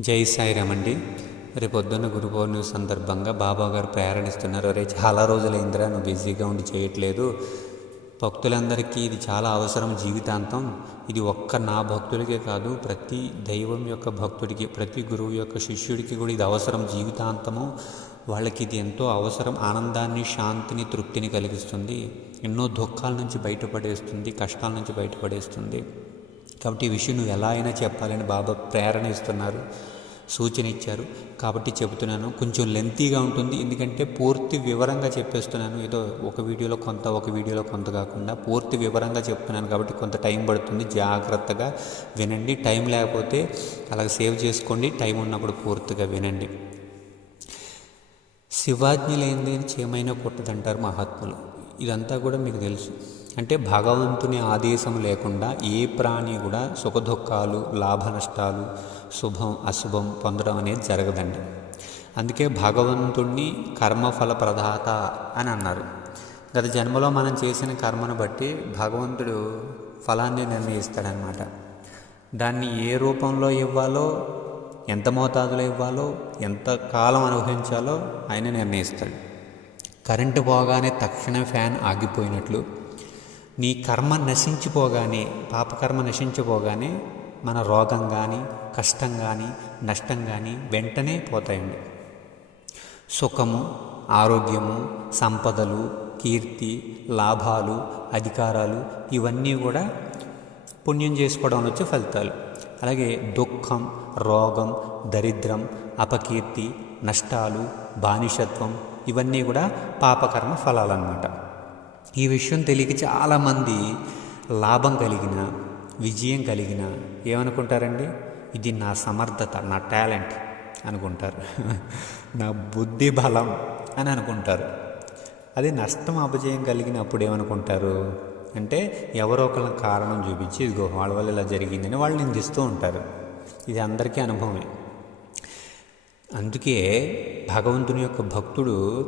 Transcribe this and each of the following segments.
జై సాయిరామ్ అండి. రేపు పొద్దున్న గురు పౌర్ణమి సందర్భంగా బాబా గారు ప్రయాణిస్తున్నారు రే చాలా రోజులైందిరా నువ్వు బిజీగా ఉండి చేయట్లేదు. భక్తులందరికీ ఇది చాలా అవసరం జీవితాంతం. ఇది ఒక్క నా భక్తుడికే కాదు ప్రతి దైవం యొక్క భక్తుడికి ప్రతి గురువు యొక్క శిష్యుడికి కూడా ఇది అవసరం జీవితాంతము. వాళ్ళకి ఇది ఎంతో అవసరం. ఆనందాన్ని శాంతిని తృప్తిని కలిగిస్తుంది. ఎన్నో దుఃఖాల నుంచి బయటపడేస్తుంది కష్టాల నుంచి బయటపడేస్తుంది. కాబట్టి ఈ విషయం నువ్వు ఎలా అయినా చెప్పాలని బాబా ప్రేరణ ఇస్తున్నారు సూచన ఇచ్చారు. కాబట్టి చెబుతున్నాను కొంచెం లెంతీగా ఉంటుంది. ఎందుకంటే పూర్తి వివరంగా చెప్పేస్తున్నాను. ఏదో ఒక వీడియోలో కొంత ఒక వీడియోలో కొంత కాకుండా పూర్తి వివరంగా చెప్తున్నాను కాబట్టి కొంత టైం పడుతుంది. జాగ్రత్తగా వినండి. టైం లేకపోతే అలాగ సేవ్ చేసుకోండి. టైం ఉన్నప్పుడు పూర్తిగా వినండి. శివాజ్ఞ లేనిది చేయమైనా కొట్టదంటారు మహాత్ములు. ఇదంతా కూడా మీకు తెలుసు. అంటే భగవంతుని ఆదేశం లేకుండా ఏ ప్రాణి కూడా సుఖదుఖాలు లాభ నష్టాలు శుభం అశుభం పొందడం అనేది జరగదండి. అందుకే భగవంతుణ్ణి కర్మఫల ప్రదాత అని అన్నారు. గత జన్మలో మనం చేసిన కర్మను బట్టి భగవంతుడు ఫలాన్ని నిర్ణయిస్తాడనమాట దాన్ని ఏ రూపంలో ఇవ్వాలో ఎంత మోతాదులో ఇవ్వాలో ఎంత కాలం అనుభవించాలో ఆయన నిర్ణయిస్తాడు. కరెంటు పోగానే తక్షణం ఫ్యాన్ ఆగిపోయినట్లు నీ కర్మ నశించిపోగానే పాపకర్మ నశించిపోగానే మన రోగం కానీ కష్టం కానీ నష్టం కానీ వెంటనే పోతాయండి. సుఖము ఆరోగ్యము సంపదలు కీర్తి లాభాలు అధికారాలు ఇవన్నీ కూడా పుణ్యం చేసుకోవడం వచ్చే ఫలితాలు. అలాగే దుఃఖం రోగం దరిద్రం అపకీర్తి నష్టాలు బానిసత్వం ఇవన్నీ కూడా పాపకర్మ ఫలాలన్నమాట. ఈ విషయం తెలియక చాలామంది లాభం కలిగిన విజయం కలిగిన ఏమనుకుంటారండి? ఇది నా సమర్థత నా టాలెంట్ అనుకుంటారు. నా బుద్ధి బలం అని అనుకుంటారు. అదే నష్టం అపజయం కలిగినప్పుడు ఏమనుకుంటారు? అంటే ఎవరో ఒకళ్ళ కారణం చూపించి ఇదిగో వాళ్ళ వల్ల ఇలా జరిగిందని వాళ్ళు నిందిస్తూ ఉంటారు. ఇది అందరికీ అనుభవమే. అందుకే భగవంతుని యొక్క భక్తుడు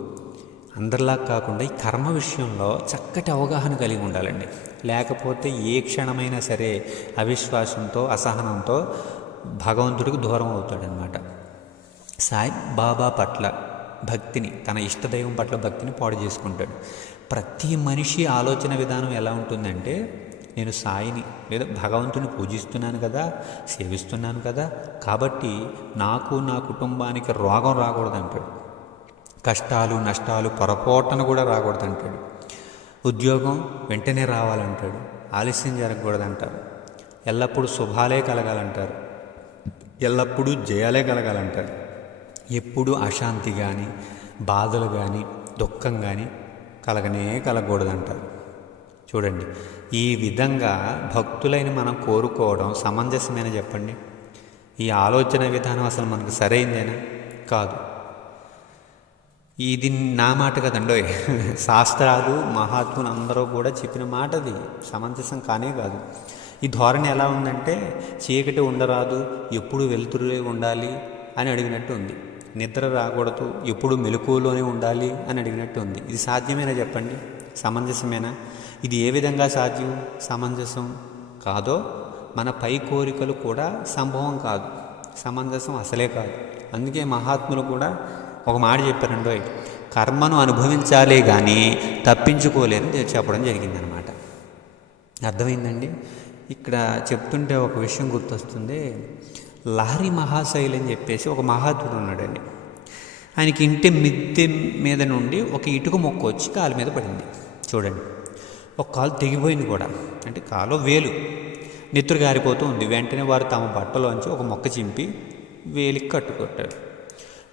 అందరిలా కాకుండా ఈ కర్మ విషయంలో చక్కటి అవగాహన కలిగి ఉండాలండి. లేకపోతే ఏ క్షణమైనా సరే అవిశ్వాసంతో అసహనంతో భగవంతుడికి దూరం అవుతాడనమాట సాయి బాబా పట్ల భక్తిని తన ఇష్టదైవం పట్ల భక్తిని పాడు చేసుకుంటాడు. ప్రతి మనిషి ఆలోచన విధానం ఎలా ఉంటుందంటే నేను సాయిని లేదా భగవంతుని పూజిస్తున్నాను కదా సేవిస్తున్నాను కదా కాబట్టి నాకు నా కుటుంబానికి రోగం రాకూడదంటాడు. కష్టాలు నష్టాలు పొరపాటున కూడా రాకూడదంటాడు. ఉద్యోగం వెంటనే రావాలంటాడు. ఆలస్యం జరగకూడదంటారు. ఎల్లప్పుడూ శుభాలే కలగాలంటారు. ఎల్లప్పుడూ జయాలే కలగాలంటారు. ఎప్పుడూ అశాంతి కానీ బాధలు కానీ దుఃఖం కానీ కలగనే కలగకూడదంటారు. చూడండి ఈ విధంగా భక్తులైన మనం కోరుకోవడం సమంజసమైన చెప్పండి? ఈ ఆలోచన విధానం అసలు మనకు సరైందేనా? కాదు. ఇది నా మాట కదండోయ్. శాస్త్రాలు మహాత్ములు అందరూ కూడా చెప్పిన మాట అది సమంజసం కానే కాదు. ఈ ధోరణి ఎలా ఉందంటే చీకటి ఉండరాదు ఎప్పుడు వెలుతురులే ఉండాలి అని అడిగినట్టు ఉంది. నిద్ర రాకూడదు ఎప్పుడు మెలకువలోనే ఉండాలి అని అడిగినట్టు ఉంది. ఇది సాధ్యమేనా చెప్పండి? సమంజసమేనా? ఇది ఏ విధంగా సాధ్యం? సమంజసం కాదో? మన పై కోరికలు కూడా సంభవం కాదు. సమంజసం అసలే కాదు. అందుకే మహాత్ములు కూడా ఒక మాట చెప్పారండోయ్ కర్మను అనుభవించాలే కానీ తప్పించుకోలేని చెప్పడం జరిగిందనమాట. అర్థమైందండి? ఇక్కడ చెప్తుంటే ఒక విషయం గుర్తొస్తుంది. లహరి మహాశైలి అని చెప్పేసి ఒక మహాత్ముడు ఉన్నాడండి. ఆయనకి ఇంటి మిద్దె మీద నుండి ఒక ఇటుక మొక్క వచ్చి కాలు మీద పడింది. చూడండి. ఒక కాలు తెగిపోయింది కూడా. అంటే కాలు వేలు. నెత్తురు గారిపోతూ ఉంది. వెంటనే వారు తమ బట్టలోంచి ఒక మొక్క చింపి వేలికి కట్టుకొట్టారు.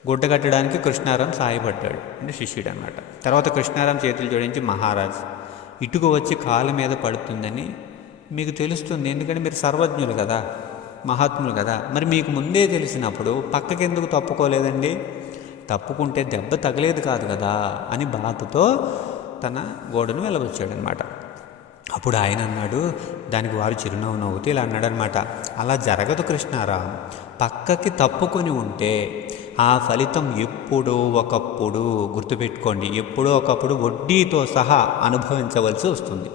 గుడ్డ కట్టడానికి కృష్ణారాం సాయపడ్డాడు అంటే శిష్యుడు అనమాట తర్వాత కృష్ణారాం చేతులు జోడించి మహారాజ్ ఇటుక వచ్చి కాళ్ళ మీద పడుతుందని మీకు తెలుస్తుంది. ఎందుకంటే మీరు సర్వజ్ఞులు కదా మహాత్ములు కదా. మరి మీకు ముందే తెలిసినప్పుడు పక్కకెందుకు తప్పుకోలేదండి? తప్పుకుంటే దెబ్బ తగలేదు కాదు కదా అని బాధతో తన గోడను వెళ్ళవచ్చాడనమాట అప్పుడు ఆయన అన్నాడు దానికి వారు చిరునవ్వు నవ్వుతూ ఇలా అన్నాడనమాట అలా జరగదు కృష్ణారాం. పక్కకి తప్పుకొని ఉంటే ఆ ఫలితం ఎప్పుడో ఒకప్పుడు గుర్తుపెట్టుకోండి. ఎప్పుడో ఒకప్పుడు వడ్డీతో సహా అనుభవించవలసి వస్తుంది.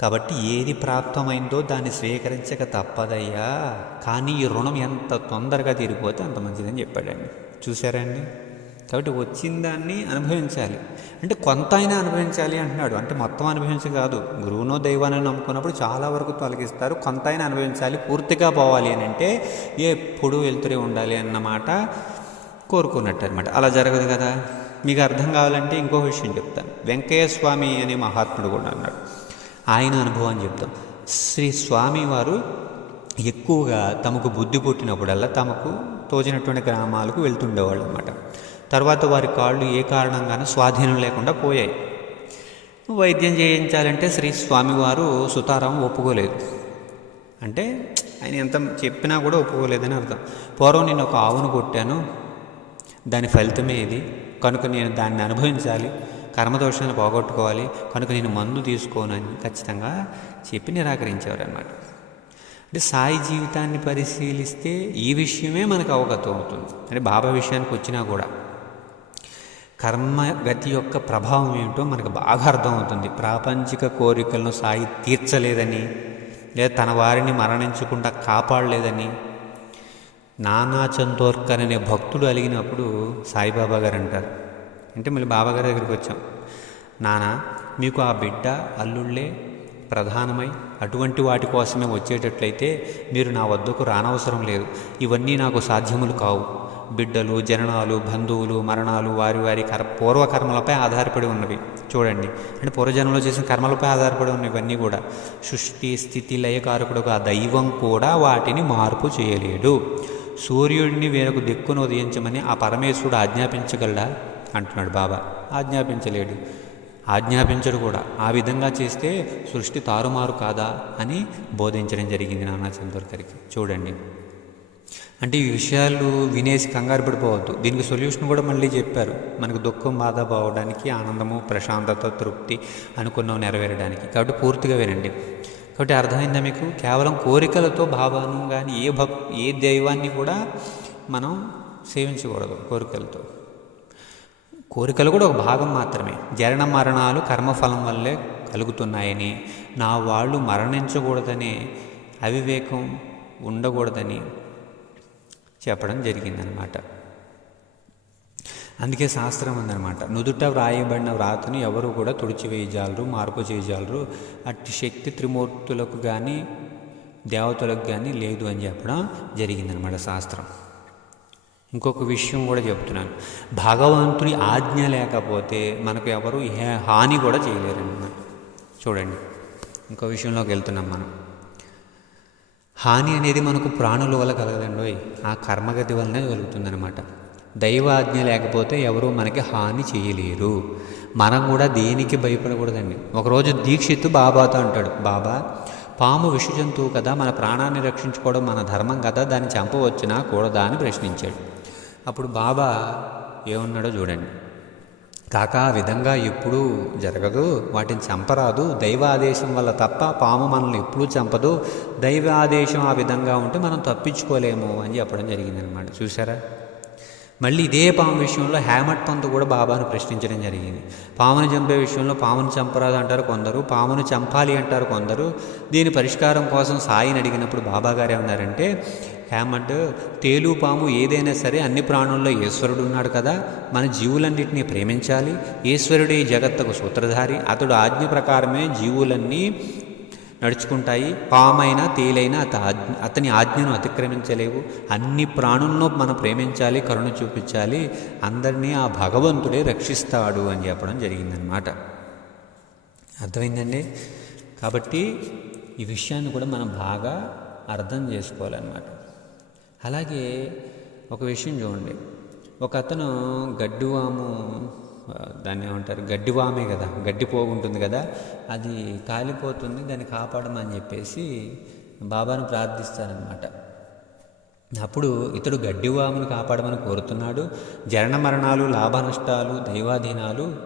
కాబట్టి ఏది ప్రాప్తమైందో దాన్ని స్వీకరించక తప్పదయ్యా. కానీ ఈ రుణం ఎంత తొందరగా తీరిపోతే అంత మంచిదని చెప్పాడండి. చూసారండి కాబట్టి వచ్చిన దాన్ని అనుభవించాలి. అంటే కొంత అయినా అనుభవించాలి అంటున్నాడు. అంటే మొత్తం అనుభవించి కాదు. గురువునో దైవాన్ని నమ్ముకున్నప్పుడు చాలా వరకు తొలగిస్తారు. కొంత అయినా అనుభవించాలి పూర్తిగా పోవాలి అని అంటే ఎప్పుడు వెళ్తూనే ఉండాలి అన్నమాట కోరుకున్నట్టు అనమాట అలా జరగదు కదా. మీకు అర్థం కావాలంటే ఇంకో విషయం చెప్తాను. వెంకయ్య స్వామి అనే మహాత్ముడు కూడా అన్నాడు ఆయన అనుభవం చెప్తాం. శ్రీ స్వామి వారు ఎక్కువగా తమకు బుద్ధి పుట్టినప్పుడల్లా తమకు తోచినటువంటి గ్రామాలకు వెళ్తుండేవాళ్ళు అనమాట తర్వాత వారి కాళ్ళు ఏ కారణంగానూ స్వాధీనం లేకుండా పోయాయి. వైద్యం చేయించాలంటే శ్రీ స్వామివారు సుతారాం ఒప్పుకోలేదు. అంటే ఆయన ఎంత చెప్పినా కూడా ఒప్పుకోలేదని అర్థం. పూర్వం నేను ఒక ఆవును కొట్టాను. దాని ఫలితమే ఇది. కనుక నేను దాన్ని అనుభవించాలి. కర్మదోషాన్ని పోగొట్టుకోవాలి. కనుక నేను మందు తీసుకోనని ఖచ్చితంగా చెప్పి నిరాకరించేవారు అనమాట అంటే సాయి జీవితాన్ని పరిశీలిస్తే ఈ విషయమే మనకు అవగతం అవుతుంది అంటే బాబా విషయానికి వచ్చినా కూడా. కర్మగతి యొక్క ప్రభావం ఏమిటో మనకు బాగా అర్థమవుతుంది. ప్రాపంచిక కోరికలను సాయి తీర్చలేదని లేదా తన వారిని మరణించకుండా కాపాడలేదని నానా చందోర్కర్ అనే భక్తుడు అలిగినప్పుడు సాయిబాబా గారు అంటారు. అంటే మళ్ళీ బాబాగారి దగ్గరికి వచ్చాం. నానా మీకు ఆ బిడ్డ అల్లుళ్ళే ప్రధానమై అటువంటి వాటి కోసమే వచ్చేటట్లయితే మీరు నా వద్దకు రానవసరం లేదు. ఇవన్నీ నాకు సాధ్యములు కావు. బిడ్డలు జననాలు బంధువులు మరణాలు వారి వారి కర్ పూర్వకర్మలపై ఆధారపడి ఉన్నవి. చూడండి. అంటే పూర్వజన్మలో చేసిన కర్మలపై ఆధారపడి ఉన్నవి ఇవన్నీ కూడా. సృష్టి స్థితి లయకారకుడుగా ఆ దైవం కూడా వాటిని మార్పు చేయలేడు. సూర్యుడిని వేరొక దిక్కును ఉదయించమని ఆ పరమేశ్వరుడు ఆజ్ఞాపించగలడా? అంటున్నాడు బాబా. ఆజ్ఞాపించలేడు. ఆజ్ఞాపించడు కూడా. ఆ విధంగా చేస్తే సృష్టి తారుమారు కాదా అని బోధించడం జరిగింది నానా చందోర్కర్కి. చూడండి. అంటే ఈ విషయాలు వినేసి కంగారు పడిపోవద్దు. దీనికి సొల్యూషన్ కూడా మళ్ళీ చెప్పారు. మనకు దుఃఖం బాధ పోవడానికి ఆనందము ప్రశాంతత తృప్తి అనుకున్నాం నెరవేరడానికి. కాబట్టి పూర్తిగా వినండి. కాబట్టి అర్థమైందా మీకు? కేవలం కోరికలతో భావాను కానీ ఏ భక్ ఏ దైవాన్ని కూడా మనం సేవించకూడదు కోరికలతో. కోరికలు కూడా ఒక భాగం మాత్రమే. జరణ మరణాలు కర్మఫలం వల్లే కలుగుతున్నాయని నా వాళ్ళు మరణించకూడదని అవివేకం ఉండకూడదని చెప్పడం జరిగిందనమాట. అందుకే శాస్త్రం ఉందన్నమాట నుదుట వ్రాయబడిన వ్రాతను ఎవరు కూడా తుడిచివేయజాలరు మార్పు చేయజాలరు. అట్టి శక్తి త్రిమూర్తులకు కానీ దేవతలకు కానీ లేదు అని చెప్పడం జరిగిందనమాట శాస్త్రం. ఇంకొక విషయం కూడా చెప్తున్నాను. భగవంతుని ఆజ్ఞ లేకపోతే మనకు ఎవరు హాని కూడా చేయలేరన్నమాట చూడండి. ఇంకో విషయంలోకి వెళ్తున్నాం మనం. హాని అనేది మనకు ప్రాణుల వల్ల కలగదండి ఆ కర్మగతి వలనే కలుగుతుందనమాట దైవ ఆజ్ఞ లేకపోతే ఎవరు మనకి హాని చేయలేరు. మనం కూడా దేనికి భయపడకూడదండి. ఒకరోజు దీక్షిత్తు బాబాతో అంటాడు బాబా పాము విష జంతువు కదా మన ప్రాణాన్ని రక్షించుకోవడం మన ధర్మం కదా దాన్ని చంపవచ్చునా కూడదా? అని ప్రశ్నించాడు. అప్పుడు బాబా ఏమన్నాడో చూడండి. కాక ఆ విధంగా ఎప్పుడూ జరగదు. వాటిని చంపరాదు. దైవ ఆదేశం వల్ల తప్ప పాము మనల్ని ఎప్పుడూ చంపదు. దైవ ఆదేశం ఆ విధంగా ఉంటే మనం తప్పించుకోలేము అని చెప్పడం జరిగిందనమాట చూసారా మళ్ళీ ఇదే పాము విషయంలో హ్యామట్ పంత్ కూడా బాబాను ప్రశ్నించడం జరిగింది. పామును చంపే విషయంలో పామును చంపరాదు అంటారు కొందరు పామును చంపాలి అంటారు కొందరు. దీని పరిష్కారం కోసం సాయిని అడిగినప్పుడు బాబా గారు ఏమన్నారంటే హ్యామట్ తేలు పాము ఏదైనా సరే అన్ని ప్రాణుల్లో ఈశ్వరుడు ఉన్నాడు కదా మన జీవులన్నింటినీ ప్రేమించాలి. ఈశ్వరుడే ఈ జగత్తుకు సూత్రధారి. అతడు ఆజ్ఞ ప్రకారమే జీవులన్నీ నడుచుకుంటాయి. పామైనా తేలైనా అత అతని ఆజ్ఞను అతిక్రమించలేవు. అన్ని ప్రాణులను మనం ప్రేమించాలి కరుణ చూపించాలి. అందరినీ ఆ భగవంతుడే రక్షిస్తాడు అని చెప్పడం జరిగిందనమాట అర్థమైందండి? కాబట్టి ఈ విషయాన్ని కూడా మనం బాగా అర్థం చేసుకోవాలన్నమాట. అలాగే ఒక విషయం చూడండి. ఒక అతను గడ్డువాము దాన్ని ఏమంటారు? గడ్డివామే కదా. గడ్డి పోగుంటుంది కదా. అది కాలిపోతుంది దాన్ని కాపాడమని చెప్పేసి బాబాను ప్రార్థిస్తారనమాట అప్పుడు ఇతడు గడ్డివామును కాపాడమని కోరుతున్నాడు. జరణ మరణాలు లాభ నష్టాలు దైవాధీనాలు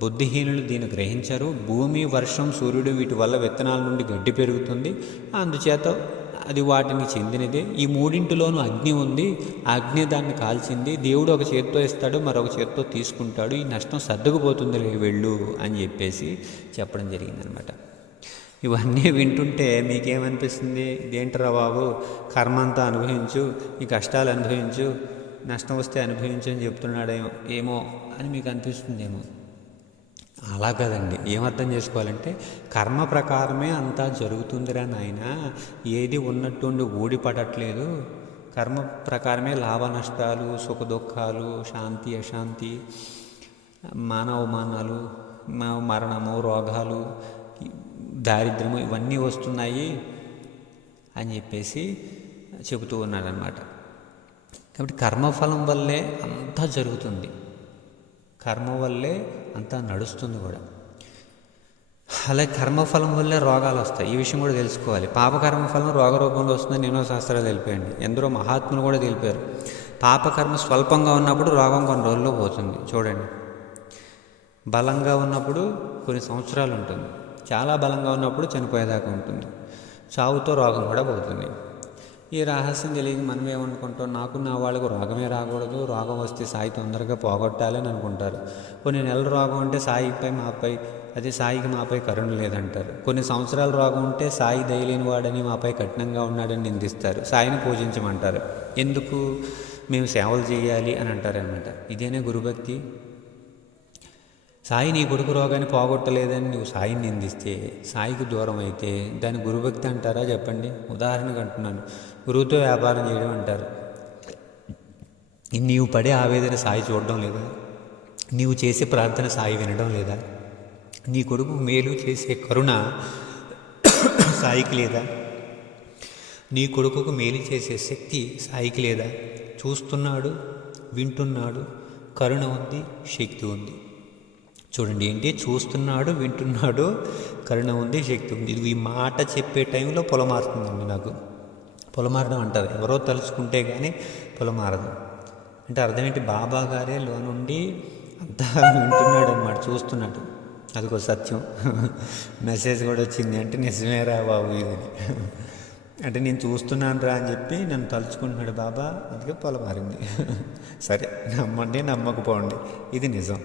బుద్ధిహీనులు దీన్ని గ్రహించరు. భూమి వర్షం సూర్యుడు వీటి వల్ల విత్తనాల నుండి గడ్డి పెరుగుతుంది. అందుచేత అది వాటిని చెందినదే. ఈ మూడింటిలోనూ అగ్ని ఉంది. అగ్ని దాన్ని కాల్చింది. దేవుడు ఒక చేత్తో ఇస్తాడు మరొక చేత్తో తీసుకుంటాడు. ఈ నష్టం సర్దుకుపోతుంది వెళ్ళు అని చెప్పేసి చెప్పడం జరిగిందనమాట. ఇవన్నీ వింటుంటే మీకేమనిపిస్తుంది ఇదేంటరా బాబు? కర్మ అంతా అనుభవించు ఈ కష్టాలు అనుభవించు నష్టం వస్తే అనుభవించు అని చెప్తున్నాడేమో ఏమో అని మీకు అనిపిస్తుందేమో. అలా కదండి. ఏమర్థం చేసుకోవాలంటే కర్మ ప్రకారమే అంతా జరుగుతుందిరా నాయన. ఏది ఉన్నట్టుండి ఊడిపడట్లేదు. కర్మ ప్రకారమే లాభ నష్టాలు సుఖ దుఃఖాలు శాంతి అశాంతి మానవమానాలు మరణము రోగాలు దారిద్ర్యము ఇవన్నీ వస్తున్నాయి అని చెప్పేసి చెబుతూ ఉన్నాడనమాట కాబట్టి కర్మఫలం వల్లే అంతా జరుగుతుంది. కర్మ వల్లే అంతా నడుస్తుంది కూడా. అలాగే కర్మఫలం వల్లే రోగాలు వస్తాయి. ఈ విషయం కూడా తెలుసుకోవాలి. పాపకర్మఫలం రోగ రూపంలో వస్తుందని ఎన్నో శాస్త్రాలు తెలిపాయండి. ఎందరో మహాత్ములు కూడా తెలిపారు. పాపకర్మ స్వల్పంగా ఉన్నప్పుడు రోగం కొన్ని రోజుల్లో పోతుంది. చూడండి. బలంగా ఉన్నప్పుడు కొన్ని సంవత్సరాలు ఉంటుంది. చాలా బలంగా ఉన్నప్పుడు చనిపోయేదాకా ఉంటుంది. చావుతో రోగం కూడా పోతుంది. ఈ రహస్యం తెలియక మనం ఏమనుకుంటాం నాకు నా వాళ్ళకు రోగమే రాకూడదు. రోగం వస్తే సాయి తొందరగా పోగొట్టాలని అనుకుంటారు. కొన్ని నెలల రోగం ఉంటే సాయిపై మాపై అదే సాయికి మాపై కరుణ లేదంటారు. కొన్ని సంవత్సరాల రోగం ఉంటే సాయి దయలేని వాడని మాపై కఠినంగా ఉన్నాడని నిందిస్తారు. సాయిని పూజించమంటారు. ఎందుకు? మేము సేవలు చేయాలి అని అంటారనమాట ఇదేనే గురుభక్తి? సాయి నీ కొడుకు రోగాన్ని పోగొట్టలేదని నువ్వు సాయిని నిందిస్తే సాయికి దూరం అయితే దాని గురుభక్తి అంటారా చెప్పండి? ఉదాహరణకు అంటున్నాను. గురువుతో వ్యాపారం చేయడం అంటారు. నీవు పడే ఆవేదన సాయి చూడడం లేదా? నీవు చేసే ప్రార్థన సాయి వినడం లేదా? నీ కొడుకు మేలు చేసే కరుణ సాయికి లేదా? నీ కొడుకుకు మేలు చేసే శక్తి సాయికి లేదా? చూస్తున్నాడు వింటున్నాడు కరుణ ఉంది శక్తి ఉంది. చూడండి ఏంటి? చూస్తున్నాడు వింటున్నాడు కరుణ ఉంది శక్తి ఉంది. ఇది ఈ మాట చెప్పే టైంలో పొలమారుతుందండి నాకు. పొలమారడం అంటారు. ఎవరో తలుచుకుంటే కానీ పొలమారదు. అంటే అర్థం ఏంటి? బాబా గారే లోనుండి అంతా వింటున్నాడు అనమాట చూస్తున్నాడు. అదిగో సత్యం. మెసేజ్ కూడా వచ్చింది. అంటే నిజమేరా బాబు ఇది అంటే నేను చూస్తున్నాను రా అని చెప్పి నన్ను తలుచుకుంటున్నాడు బాబా. అందుకే పొలమారింది. సరే నమ్మండి నమ్మకపోండి. ఇది నిజం.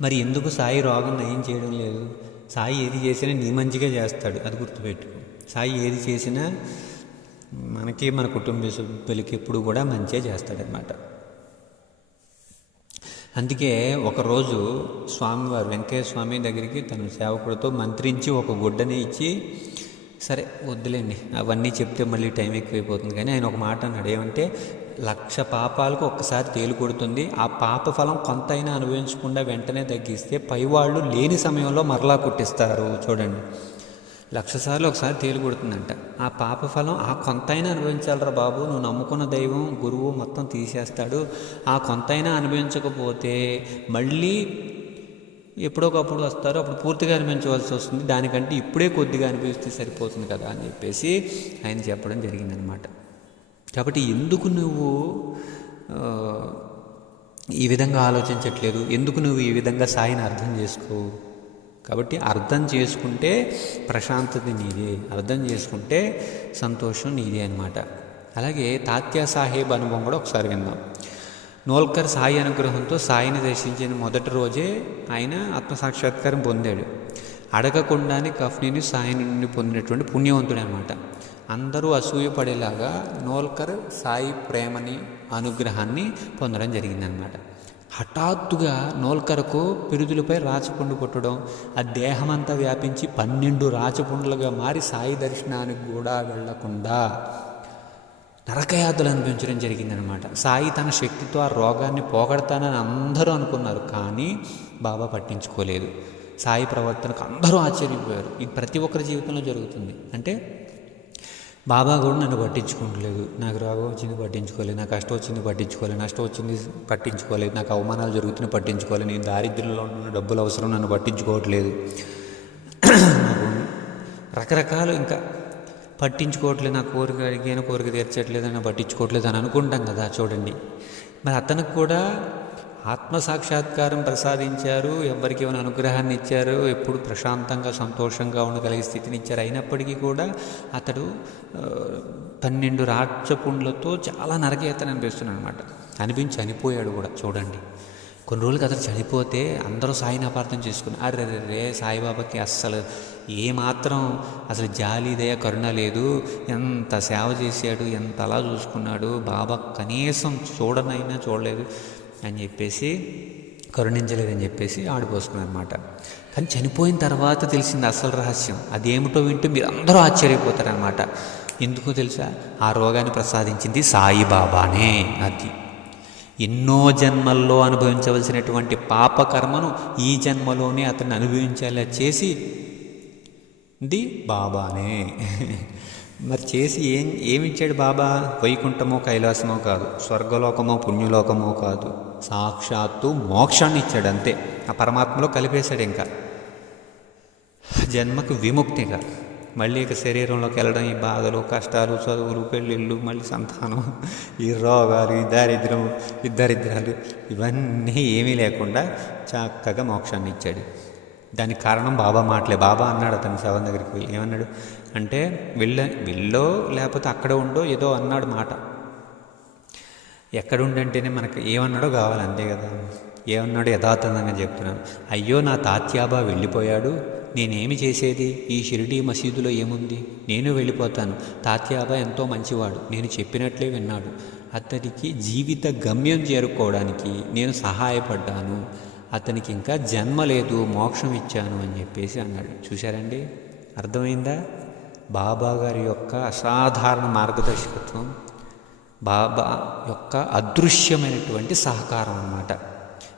మరి ఎందుకు సాయి రోగం నయం చేయడం లేదు? సాయి ఏది చేసినా నీ మంచిగా చేస్తాడు. అది గుర్తుపెట్టుకో. సాయి ఏది చేసినా మనకి మన కుటుంబ సభ్యులకి ఎప్పుడు కూడా మంచిగా చేస్తాడనమాట అందుకే ఒకరోజు స్వామివారు వెంకయ్య స్వామి దగ్గరికి తన సేవకుడితో మంత్రించి ఒక గుడ్డని ఇచ్చి సరే వద్దులేండి అవన్నీ చెప్తే మళ్ళీ టైం ఎక్కువైపోతుంది కానీ ఆయన ఒక మాట అన్నాడు. ఏమంటే లక్ష పాపాలకు ఒక్కసారి తేలికొడుతుంది ఆ పాప ఫలం కొంత అయినా అనుభవించకుండా వెంటనే తగ్గిస్తే పైవాళ్ళు లేని సమయంలో మరలా కొట్టిస్తారు. చూడండి. లక్షసార్లు ఒకసారి తేలికొడుతుందంట ఆ పాప ఫలం ఆ కొంతైనా అనుభవించాలరా బాబు నువ్వు నమ్ముకున్న దైవం గురువు మొత్తం తీసేస్తాడు. ఆ కొంతైనా అనుభవించకపోతే మళ్ళీ ఎప్పుడోకప్పుడు వస్తారు అప్పుడు పూర్తిగా అనిపించవలసి వస్తుంది. దానికంటే ఇప్పుడే కొద్దిగా అనిపిస్తే సరిపోతుంది కదా అని చెప్పేసి ఆయన చెప్పడం జరిగిందనమాట. కాబట్టి ఎందుకు నువ్వు ఈ విధంగా ఆలోచించట్లేదు? ఎందుకు నువ్వు ఈ విధంగా సాయిని అర్థం చేసుకో? కాబట్టి అర్థం చేసుకుంటే ప్రశాంతత నీదే. అర్థం చేసుకుంటే సంతోషం నీదే అనమాట అలాగే తాత్యా సాహేబ్ అనుభవం కూడా ఒకసారి విందాం. నోల్కర్ సాయి అనుగ్రహంతో సాయిని దర్శించిన మొదటి రోజే ఆయన ఆత్మసాక్షాత్కారం పొందాడు. అడగకుండానే కఫ్నీని సాయి నుండి పొందినటువంటి పుణ్యవంతుడు అనమాట అందరూ అసూయపడేలాగా నోల్కర్ సాయి ప్రేమని అనుగ్రహాన్ని పొందడం జరిగిందనమాట. హఠాత్తుగా నోల్కరకు పిరుదులపై రాచపుండు పుట్టడం ఆ దేహమంతా వ్యాపించి పన్నెండు రాచపుండులుగా మారి సాయి దర్శనానికి కూడా వెళ్ళకుండా నరకయాతలు అనిపించడం జరిగిందనమాట. సాయి తన శక్తితో ఆ రోగాన్ని పోగొడతానని అందరూ అనుకున్నారు కానీ బాబా పట్టించుకోలేదు. సాయి ప్రవర్తనకు అందరూ ఆశ్చర్యపోయారు. ఇది ప్రతి ఒక్కరి జీవితంలో జరుగుతుంది. అంటే బాబా కూడా నన్ను పట్టించుకోవట్లేదు నాకు రోగం వచ్చింది పట్టించుకోలేదు. నాకు కష్టం వచ్చింది పట్టించుకోలేదు. నష్టం వచ్చింది పట్టించుకోలేదు. నాకు అవమానాలు జరుగుతున్నాయి పట్టించుకోలేదు. నేను దారిద్ర్యంలో ఉంటున్న డబ్బులు అవసరం నన్ను పట్టించుకోవట్లేదు. నాకు రకరకాలు ఇంకా పట్టించుకోవట్లేదు. నా కోరిక అడిగిన కోరిక తీర్చట్లేదు. నన్ను పట్టించుకోవట్లేదు అని అనుకుంటాం కదా చూడండి. మరి అతనికి కూడా ఆత్మ సాక్షాత్కారం ప్రసాదించారు ఎవరికి ఏమైనా అనుగ్రహాన్ని ఇచ్చారు ఎప్పుడు ప్రశాంతంగా సంతోషంగా ఉండగలిగే స్థితిని ఇచ్చారు. అయినప్పటికీ కూడా అతడు పన్నెండు రాచపుండ్లతో చాలా నరకేతను అనిపిస్తున్నాడు అనమాట అనిపించి చనిపోయాడు కూడా చూడండి. కొన్ని రోజులకి అతను చనిపోతే అందరూ సాయిని అపార్థం చేసుకుని అరే రే సాయిబాబాకి అస్సలు ఏమాత్రం అసలు జాలి దయ కరుణ లేదు. ఎంత సేవ చేశాడు ఎంత అలా చూసుకున్నాడు బాబా కనీసం చూడనైనా చూడలేదు. అని చెప్పేసి కరుణించలేదని చెప్పేసి ఆడిపోసుకున్నారు అనమాట కానీ చనిపోయిన తర్వాత తెలిసింది అసలు రహస్యం. అదేమిటో వింటూ మీరు అందరూ ఆశ్చర్యపోతారనమాట ఎందుకో తెలుసా? ఆ రోగాన్ని ప్రసాదించింది సాయిబాబానే అది. ఎన్నో జన్మల్లో అనుభవించవలసినటువంటి పాపకర్మను ఈ జన్మలోనే అతన్ని అనుభవించేలా చేసి ఇది బాబానే. మరి చేసి ఏం ఏమిచ్చాడు బాబా? వైకుంఠమో కైలాసమో కాదు స్వర్గలోకమో పుణ్యలోకమో కాదు. సాక్షాత్తు మోక్షాన్ని ఇచ్చాడు అంతే. ఆ పరమాత్మలో కలిపేశాడు ఇంకా. జన్మకు విముక్తిగా మళ్ళీ ఇక శరీరంలోకి వెళ్ళడం ఈ బాధలు కష్టాలు చదువులు పెళ్ళిళ్ళు మళ్ళీ సంతానం ఈ రోగాలు ఈ దారిద్ర్యం ఈ దరిద్రాలు ఇవన్నీ ఏమీ లేకుండా చక్కగా మోక్షాన్ని ఇచ్చాడు దానికి కారణం బాబా మాటలే. బాబా అన్నాడు అతని శవం దగ్గరికి వెళ్ళి ఏమన్నాడు? అంటే వెళ్ళ వెళ్ళో లేకపోతే అక్కడ ఉండో ఏదో అన్నాడు మాట. ఎక్కడుండంటేనే మనకు ఏమన్నాడో కావాలి అంతే కదా. ఏమన్నాడు యథాతథంగా చెప్తున్నాను. అయ్యో నా తాత్యాబా వెళ్ళిపోయాడు. నేనేమి చేసేది? ఈ షిరిడీ మసీదులో ఏముంది? నేను వెళ్ళిపోతాను. తాత్యాబా ఎంతో మంచివాడు. నేను చెప్పినట్లే విన్నాడు. అతనికి జీవిత గమ్యం చేరుకోవడానికి నేను సహాయపడ్డాను. అతనికి ఇంకా జన్మ లేదు మోక్షం ఇచ్చాను అని చెప్పేసి అన్నాడు. చూశారండి? అర్థమైందా? బాబా గారి యొక్క అసాధారణ మార్గదర్శకత్వం బాబా యొక్క అదృశ్యమైనటువంటి సహకారం అన్నమాట.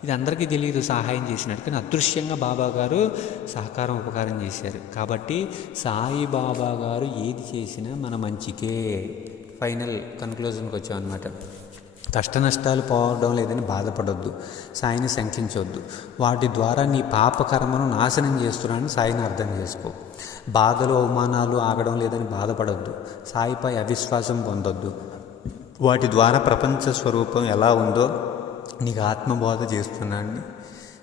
ఇది అందరికీ తెలియదు సహాయం చేసినట్టు. కానీ అదృశ్యంగా బాబా గారు సహకారం ఉపకారం చేశారు. కాబట్టి సాయి బాబా గారు ఏది చేసినా మన మంచికే. ఫైనల్ కన్క్లూజన్కి వచ్చాం కష్ట నష్టాలు పోవడం లేదని బాధపడొద్దు. సాయిని శంకించొద్దు. వాటి ద్వారా నీ పాపకర్మను నాశనం చేస్తున్నానని సాయిని అర్థం చేసుకో. బాధలు అవమానాలు ఆగడం లేదని బాధపడొద్దు. సాయిపై అవిశ్వాసం పొందొద్దు. వాటి ద్వారా ప్రపంచ స్వరూపం ఎలా ఉందో నీకు ఆత్మబోధ చేస్తున్నాన్ని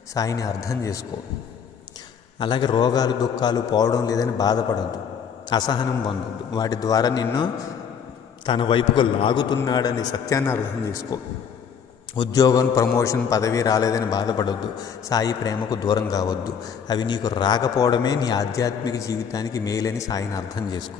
సాయిని అర్థం చేసుకో. అలాగే రోగాలు దుఃఖాలు పోవడం లేదని బాధపడద్దు. అసహనం పొందొద్దు. వాటి ద్వారా నిన్ను తన వైపుకు లాగుతున్నాడని సత్యాన్ని అర్థం చేసుకో ఉద్యోగం ప్రమోషన్ పదవి రాలేదని బాధపడొద్దు. సాయి ప్రేమకు దూరం కావద్దు. అవి నీకు రాకపోవడమే నీ ఆధ్యాత్మిక జీవితానికి మేలని సాయిని అర్థం చేసుకో.